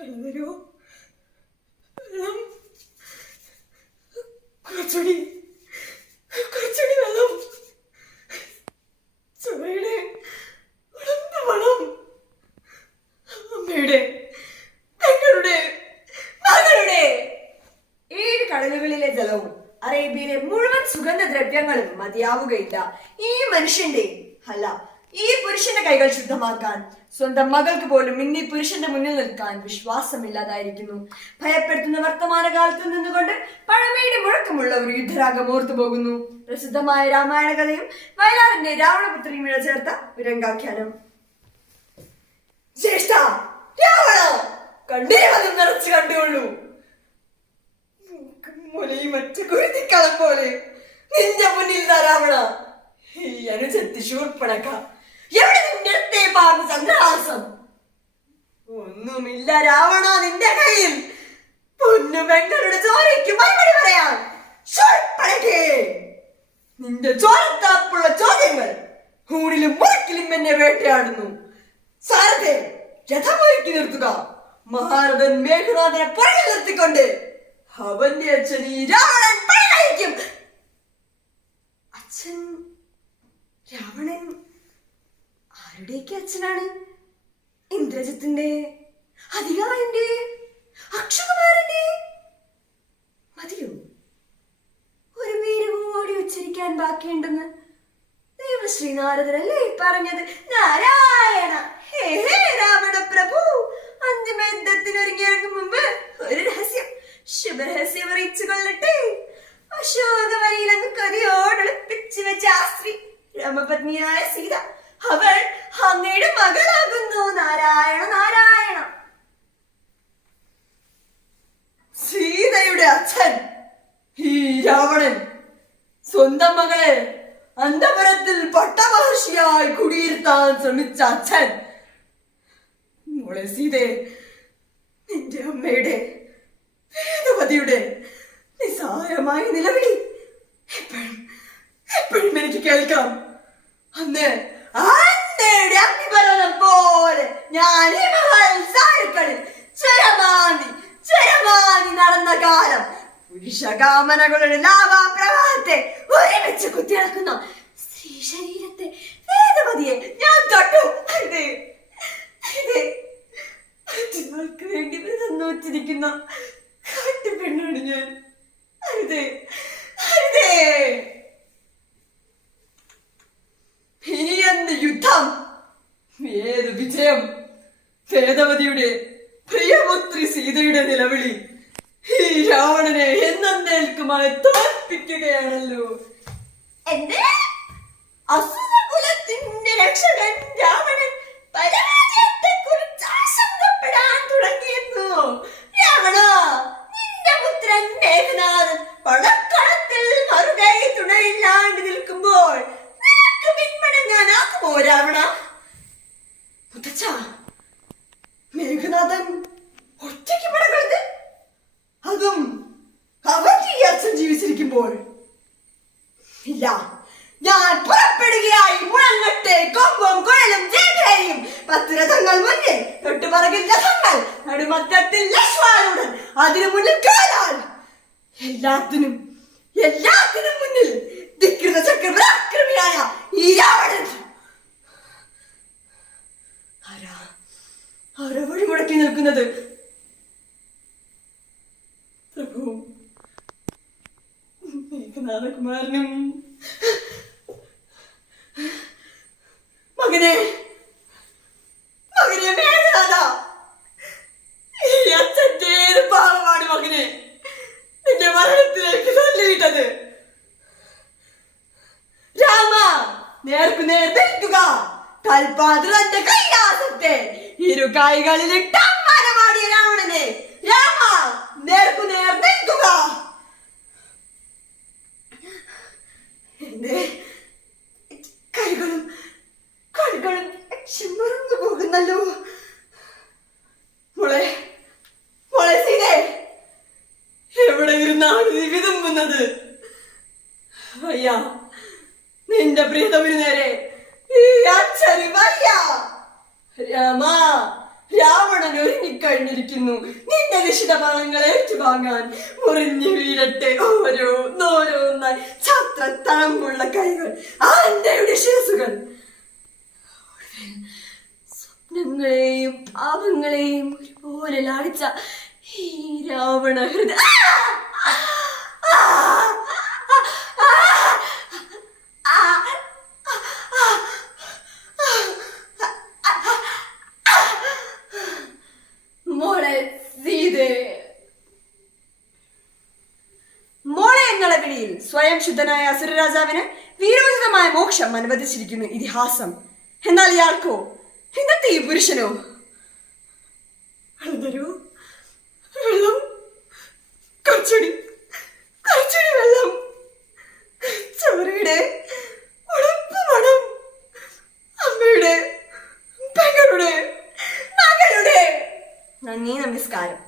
വെള്ളം വെള്ളം കുറച്ചുകൂടി വെള്ളം. ചുവയുടെ ഉടമ്പ മണം. അമ്മയുടെ മകളുടെ 7 കടലുകളിലെ ജലവും അറേബ്യയിലെ മുഴുവൻ സുഗന്ധദ്രവ്യങ്ങളും മതിയാവുകയില്ല ഈ മനുഷ്യന്റെ അല്ല ഈ പുരുഷന്റെ കൈകൾ ശുദ്ധമാക്കാൻ. സ്വന്തം മകൾക്ക് പോലും ഇന്നീ പുരുഷന്റെ മുന്നിൽ നിൽക്കാൻ വിശ്വാസമില്ലാതായിരിക്കുന്നു. ഭയപ്പെടുത്തുന്ന വർത്തമാനകാലത്ത് നിന്നുകൊണ്ട് പഴമയുടെ മുഴക്കമുള്ള ഒരു യുദ്ധരാഗം ഓർത്തു പോകുന്നു. പ്രസിദ്ധമായ രാമായണ കഥയും വയലാറിന്റെ രാവണപുത്രിയും ചേർത്ത വിരംഗാഖ്യാനം. ജ്യേഷ്ഠ രാവണ കണ്ടേ വന്ന് നിറച്ച് കണ്ടുകൊള്ളൂ. മുലയും മറ്റ കുരുതിക്കളം പോലെ നിന്റെ മുന്നിൽ രാവണ ഈ അനുജത്തി ശൂർപ്പണക്ക. എവിടെ നിന്റെ പാർന്ന ചന്ദ്രഹാസം? ഒന്നുമില്ല രാവണ നിന്റെ കയ്യിൽ. പൊന്നുമെങ്ങളുടെ ചോരയ്ക്ക് മറുപടി പറയാൻ ശൂർപ്പണക്കേ. നിന്റെ ചോരത്താപ്പുള്ള ചോദ്യങ്ങൾ ഊണിലും മുറക്കിലും എന്നെ വേട്ടയാടുന്നു. സാരഥേ രഥമൊരുക്കി നിർത്തുക. മഹാരഥൻ മേഘനാഥനെ പുറകിൽ നിർത്തിക്കൊണ്ട് അവന്റെ അച്ഛൻ ഈ രാവണൻ പണിയായിരിക്കും. അച്ഛൻ രാവണൻ ആരുടെയൊക്കെ അച്ഛനാണ്? ഇന്ദ്രജിത്തിന്റെ, അധികാരന്റെ, അക്ഷകുമാരന്റെ? മതിയോ? ഒരു പേര് കൂടി ഉച്ചരിക്കാൻ ബാക്കിയുണ്ടെന്ന് ദേവശ്രീ നാരദനല്ലേ പറഞ്ഞത്? നാരായണ ഹേ ഹേ രാവണ പ്രഭു. അന്തിമ യുദ്ധത്തിനൊരുങ്ങിയിറങ്ങും മുമ്പ് ഒരു രഹസ്യം, ശുഭരഹസ്യം അറിയിച്ചു കൊള്ളട്ടെ. അശോകവനിയിൽ അങ്ങ് കഥയോടൊളിപ്പിച്ചു വെച്ച ആ സ്ത്രീ രാമപത്നിയായ സീത, അവൾ അങ്ങയുടെ മകളാകുന്നു. നാരായണ നാരായണ. സീതയുടെ അച്ഛൻ ഈ രാവണൻ സ്വന്തം മകളെ അന്തപുരത്തിൽ പട്ടമഹർഷിയായി കുടിയിരുത്താൻ ശ്രമിച്ച അച്ഛൻ. മോളെ സീതേ, നിന്റെ അമ്മയുടെ വേദവതിയുടെ നിസ്സാരമായ നിലവിളി എപ്പോഴും എനിക്ക് കേൾക്കാം. അന്ന് അന്നയുടെ അഗ്നിബലനം പോലെ ഞാൻ ഈ മഹൽസാരുക്കളിൽ ചരമാന്തി നടന്ന കാലം. പുരുഷകാമനകളുടെ ലാവാപ്രവാഹത്തെ ഒരുമിച്ച് കുത്തിയിളക്കുന്ന സ്ത്രീ ശരീരത്തെ വേദവതിയെ ഞാൻ തൊട്ടു. മറ്റൊരാൾക്ക് വേണ്ടി നോച്ചിരിക്കുന്ന കാട്ടുപെണ്ണാണ് ഞാൻ. അരുതേ അരുതേ. ഇനി എന്ത് യുദ്ധം, ഏത് വിജയം? വേദവതിയുടെ പ്രിയപുത്രി സീതയുടെ നിലവിളി ഈ രാവണനെ എന്നേൽക്കുമായി തോൽപ്പിക്കുകയാണല്ലോ. എന്റെ അസുരകുലത്തിന്റെ രക്ഷകൻ രാവണൻ പരാജയത്തെ കുറിച്ച് ആശങ്കപ്പെടാൻ തുടങ്ങിയിരുന്നു. രാവണ, നിന്റെ പുത്രൻ മേഘനാഥൻ പടക്കളത്തിൽ മറുകൈ തുണയില്ലാണ്ട് നിൽക്കുമ്പോൾ നിനക്ക് പിന്മടങ്ങാനാക്കുമോ രാവണ? മുത്തച്ഛ, മേഘനാഥൻ ഒറ്റയ്ക്ക് പടകളത്, അതും അവന്റെ ഈ അച്ഛൻ ജീവിച്ചിരിക്കുമ്പോൾ? ഇല്ല, ഞാൻ പുറപ്പെടുകയായി. മുഴങ്ങട്ടെ കൊമ്പും കുഴലും ജയഭേരിയും. 10 രഥങ്ങൾ മുന്നിൽ, തൊട്ടുപറകിൽ രഥങ്ങൾ, നടുമധ്യത്തിൽ ലക്ഷ്മണനുടൻ, അതിനു മുന്നിൽ കാലാൽ. എല്ലാത്തിനും മുന്നിൽ ധികൃത ചക്രപരാക്രമിയായ ഈ രാവണൻ. ആരാ വഴിമുടക്കി നിൽക്കുന്നത്? പ്രഭു, മേഘനാഥകുമാരനും മകനെ മേഘനാഥ, ഈ അച്ഛന്റെ ഏത് പാവമാണ് മകനെ നിന്റെ മരണത്തിലേക്ക് തള്ളിയിട്ടത്? രാമ, നേർക്കുനേർ നിൽക്കുക. കൽപാത്രന്റെ കൈലാസത്തെ ഇരു കൈകളിലിട്ട് അമ്മാനമാടിയ രാവണനെ. രാമ, നേർക്കുനേർ നിൽക്കുക. എന്റെ കൈകളും കണ്ണുകളും മറന്നു പോകുന്നല്ലോ. മോളെ സീതേ, എവിടെ ഇരുന്നാണ് നീ വിതുമ്പുന്നത്? വയ്യ, നിന്റെ പ്രിയതമിന് നേരെ ഈ അച്ഛന് വയ്യ. രാമ, രാവണൻ ഒരുങ്ങിക്കഴിഞ്ഞിരിക്കുന്നു നിന്റെ നിശിതഫലങ്ങൾ ഏറ്റുവാങ്ങാൻ. മുറിഞ്ഞു വീഴട്ടെ ഓരോന്നോരോന്നായി ഛത്രത്തളമുള്ള കൈകൾ, ആന്റയുടെ ശിരസുകൾ. സ്വപ്നങ്ങളെയും പാപങ്ങളെയും ഒരുപോലെ ലാളിച്ച ഈ രാവണ ഹൃദയ മോളെ സീതേ. മോളെ എന്നുള്ള വിളിയിൽ സ്വയം ശുദ്ധനായ അസുരരാജാവിന് വീരോചിതമായ മോക്ഷം അനുവദിച്ചിരിക്കുന്നു ഇതിഹാസം. എന്നാൽ ഇയാൾക്കോ, ഇന്നത്തെ ഈ പുരുഷനോ? തരൂ വെള്ളം, കുറച്ചുടി വെള്ളം. ചോരയുടെ ഉടപ്പ് മണം, അമ്മയുടെ പെങ്ങളുടെ മകളുടെ. നന്ദി, നമസ്കാരം.